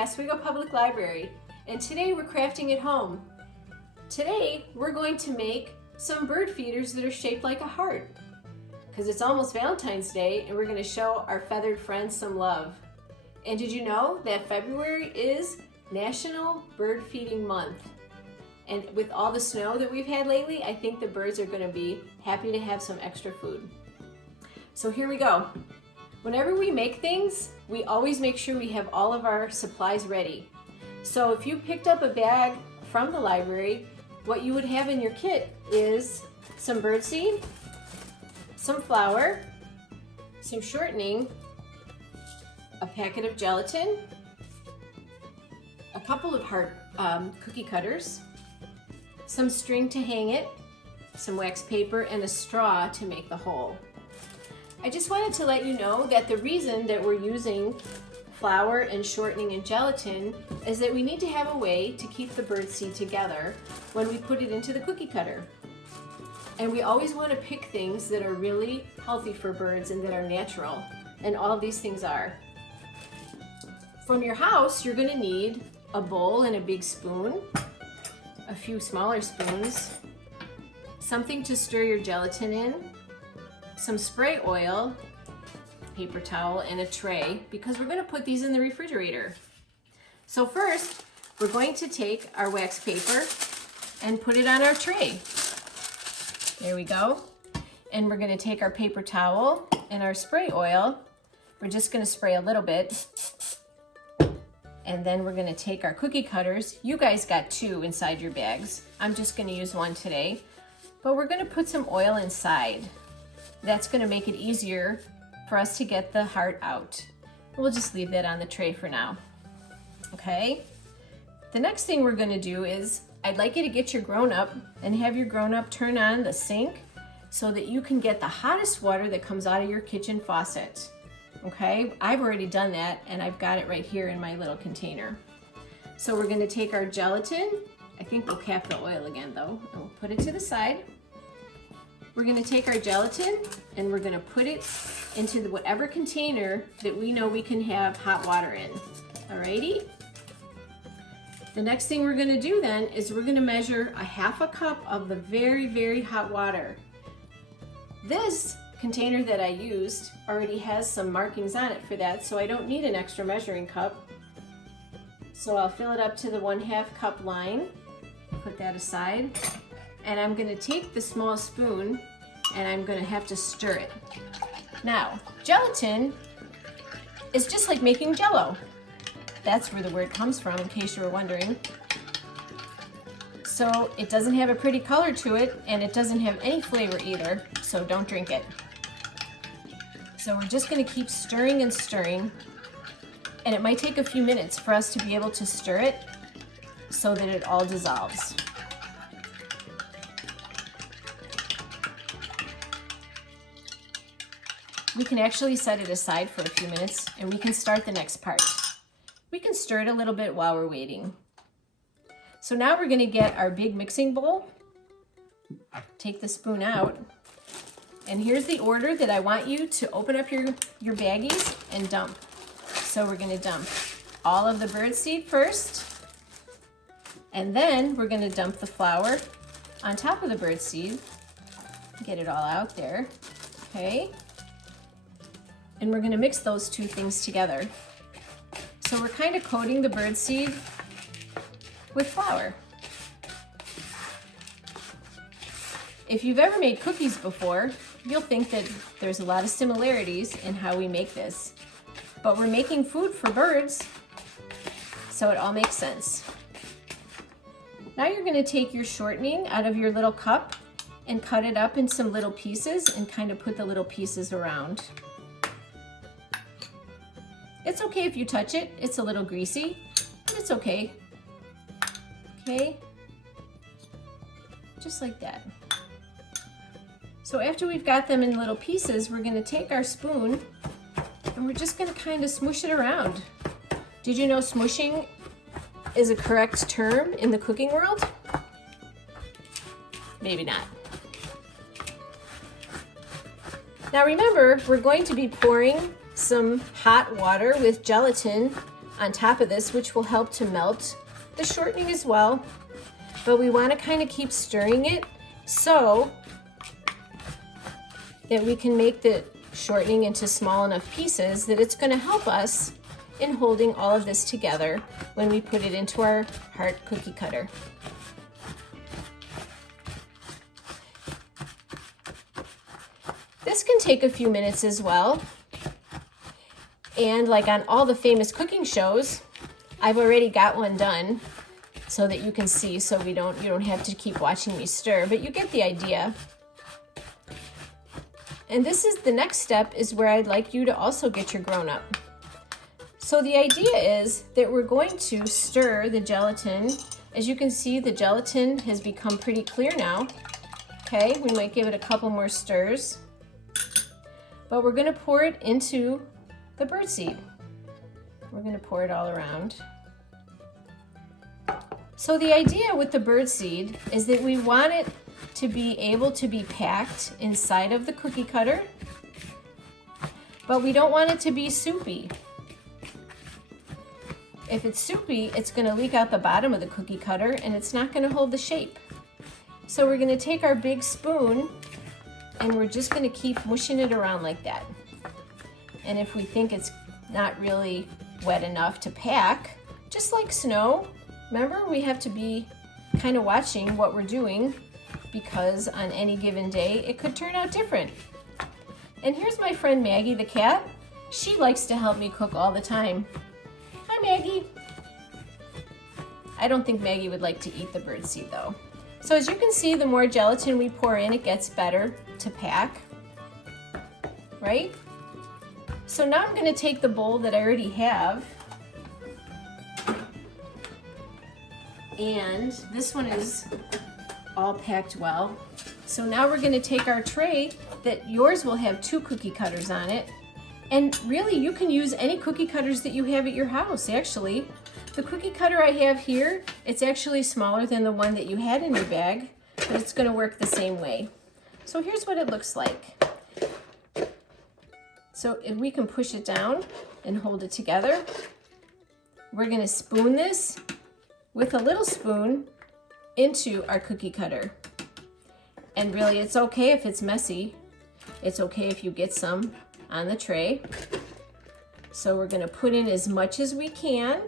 Oswego Public Library, and today we're crafting at home. Today we're going to make some bird feeders that are shaped like a heart, because it's almost Valentine's Day and we're going to show our feathered friends some love. And did you know that February is National Bird Feeding Month? And with all the snow that we've had lately, I think the birds are going to be happy to have some extra food. So here we go. Whenever we make things, we always make sure we have all of our supplies ready. So if you picked up a bag from the library, what you would have in your kit is some birdseed, some flour, some shortening, a packet of gelatin, a couple of heart cookie cutters, some string to hang it, some wax paper, and a straw to make the hole. I just wanted to let you know that the reason that we're using flour and shortening and gelatin is that we need to have a way to keep the birdseed together when we put it into the cookie cutter. And we always want to pick things that are really healthy for birds and that are natural, and all of these things are. From your house, you're going to need a bowl and a big spoon, a few smaller spoons, something to stir your gelatin in, some spray oil, paper towel, and a tray, because we're going to put these in the refrigerator. So first, we're going to take our wax paper and put it on our tray. There we go. And we're going to take our paper towel and our spray oil. We're just going to spray a little bit. And then we're going to take our cookie cutters. You guys got 2 inside your bags. I'm just going to use 1 today. But we're going to put some oil inside. That's going to make it easier for us to get the heart out. We'll just leave that on the tray for now. Okay? The next thing we're going to do is, I'd like you to get your grown-up and have your grown-up turn on the sink so that you can get the hottest water that comes out of your kitchen faucet. Okay? I've already done that, and I've got it right here in my little container. So we're going to take our gelatin. I think we'll cap the oil again though, and we'll put it to the side. We're going to take our gelatin and we're going to put it into whatever container that we know we can have hot water in. Alrighty? The next thing we're going to do then is we're going to measure a half a cup of the very, very hot water. This container that I used already has some markings on it for that, so I don't need an extra measuring cup. So I'll fill it up to the 1/2 cup line, put that aside. And I'm going to take the small spoon and I'm going to have to stir it. Now, gelatin is just like making Jell-O. That's where the word comes from, in case you were wondering. So it doesn't have a pretty color to it, and it doesn't have any flavor either, so don't drink it. So we're just going to keep stirring and stirring, and it might take a few minutes for us to be able to stir it so that it all dissolves. We can actually set it aside for a few minutes and we can start the next part. We can stir it a little bit while we're waiting. So now we're going to get our big mixing bowl, take the spoon out, and here's the order that I want you to open up your baggies and dump. So we're going to dump all of the birdseed first, and then we're going to dump the flour on top of the birdseed. Get it all out there, okay? And we're going to mix those 2 things together. So we're kind of coating the birdseed with flour. If you've ever made cookies before, you'll think that there's a lot of similarities in how we make this. But we're making food for birds, so it all makes sense. Now you're going to take your shortening out of your little cup and cut it up in some little pieces and kind of put the little pieces around. It's okay if you touch it. It's a little greasy, but it's okay. Okay? Just like that. So after we've got them in little pieces, we're going to take our spoon and we're just going to kind of smoosh it around. Did you know smooshing is a correct term in the cooking world? Maybe not. Now remember, we're going to be pouring some hot water with gelatin on top of this, which will help to melt the shortening as well. But we want to kind of keep stirring it so that we can make the shortening into small enough pieces that it's going to help us in holding all of this together when we put it into our heart cookie cutter. This can take a few minutes as well. And like on all the famous cooking shows, I've already got one done so that you can see, so you don't have to keep watching me stir, but you get the idea. And this is the next step, is where I'd like you to also get your grown up. So the idea is that we're going to stir the gelatin. As you can see, the gelatin has become pretty clear now. Okay, we might give it a couple more stirs. But we're gonna pour it into the birdseed. We're gonna pour it all around. So the idea with the birdseed is that we want it to be able to be packed inside of the cookie cutter, but we don't want it to be soupy. If it's soupy, it's gonna leak out the bottom of the cookie cutter and it's not gonna hold the shape. So we're gonna take our big spoon and we're just gonna keep mushing it around like that. And if we think it's not really wet enough to pack, just like snow, remember, we have to be kind of watching what we're doing, because on any given day, it could turn out different. And here's my friend Maggie the cat. She likes to help me cook all the time. Hi, Maggie. I don't think Maggie would like to eat the birdseed though. So as you can see, the more gelatin we pour in, it gets better to pack, right? So now I'm gonna take the bowl that I already have, and this one is all packed well. So now we're gonna take our tray, that yours will have 2 cookie cutters on it, and really you can use any cookie cutters that you have at your house. Actually, the cookie cutter I have here, it's actually smaller than the one that you had in your bag, but it's gonna work the same way. So here's what it looks like. So if we can push it down and hold it together, we're gonna spoon this with a little spoon into our cookie cutter. And really, it's okay if it's messy. It's okay if you get some on the tray. So we're gonna put in as much as we can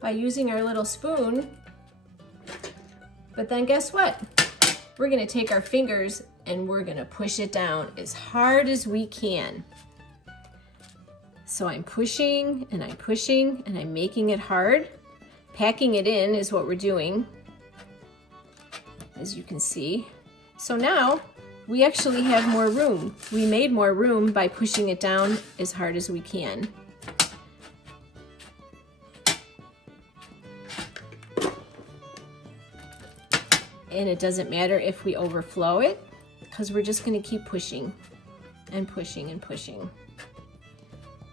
by using our little spoon. But then guess what? We're gonna take our fingers and we're gonna push it down as hard as we can. So I'm pushing and I'm pushing and I'm making it hard. Packing it in is what we're doing, as you can see. So now we actually have more room. We made more room by pushing it down as hard as we can. And it doesn't matter if we overflow it, because we're just gonna keep pushing and pushing and pushing.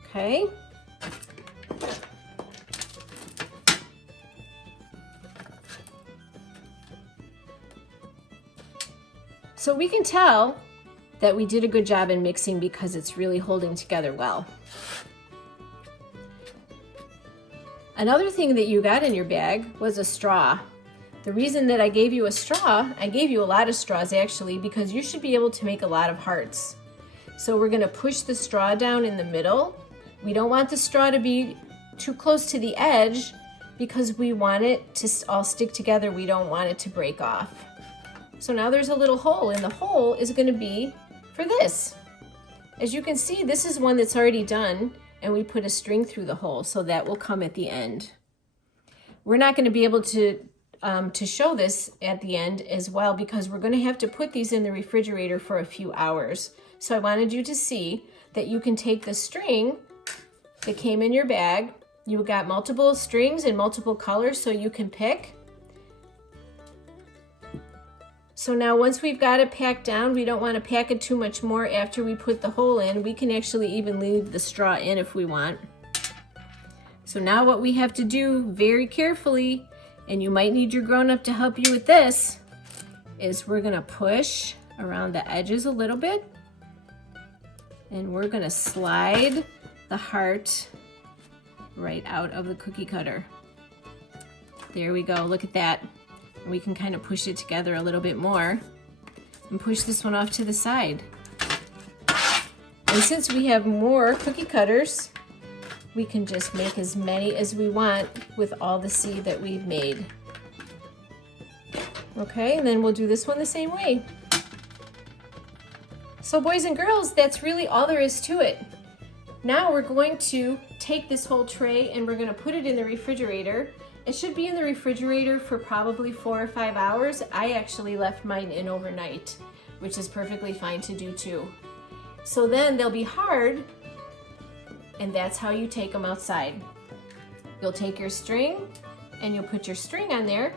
Okay? So we can tell that we did a good job in mixing because it's really holding together well. Another thing that you got in your bag was a straw. The reason that I gave you a straw, I gave you a lot of straws actually, because you should be able to make a lot of hearts. So we're gonna push the straw down in the middle. We don't want the straw to be too close to the edge because we want it to all stick together. We don't want it to break off. So now there's a little hole, and the hole is gonna be for this. As you can see, this is one that's already done, and we put a string through the hole, so that will come at the end. We're not gonna be able to show this at the end as well, because we're gonna have to put these in the refrigerator for a few hours. So I wanted you to see that you can take the string that came in your bag. You got multiple strings and multiple colors, so you can pick. So now once we've got it packed down, we don't want to pack it too much more after we put the hole in. We can actually even leave the straw in if we want. So now what we have to do very carefully, and you might need your grown-up to help you with this, is we're gonna push around the edges a little bit, and we're gonna slide the heart right out of the cookie cutter. There we go, look at that. We can kind of push it together a little bit more and push this one off to the side. And since we have more cookie cutters, we can just make as many as we want with all the seed that we've made. Okay, and then we'll do this one the same way. So boys and girls, that's really all there is to it. Now we're going to take this whole tray and we're going to put it in the refrigerator. It should be in the refrigerator for probably 4 or 5 hours. I actually left mine in overnight, which is perfectly fine to do too. So then they'll be hard, and that's how you take them outside. You'll take your string and you'll put your string on there.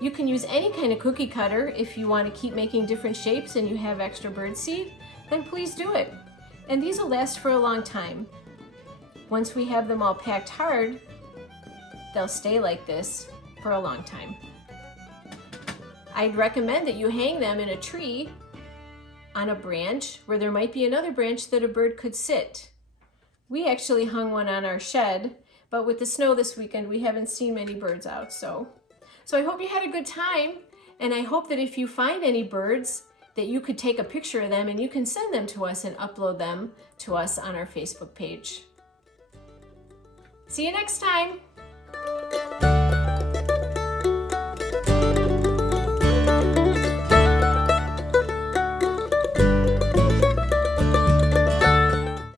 You can use any kind of cookie cutter if you want to keep making different shapes and you have extra birdseed, then please do it. And these will last for a long time. Once we have them all packed hard, they'll stay like this for a long time. I'd recommend that you hang them in a tree on a branch where there might be another branch that a bird could sit. We actually hung one on our shed, but with the snow this weekend, we haven't seen many birds out. So I hope you had a good time, and I hope that if you find any birds, that you could take a picture of them and you can send them to us and upload them to us on our Facebook page. See you next time.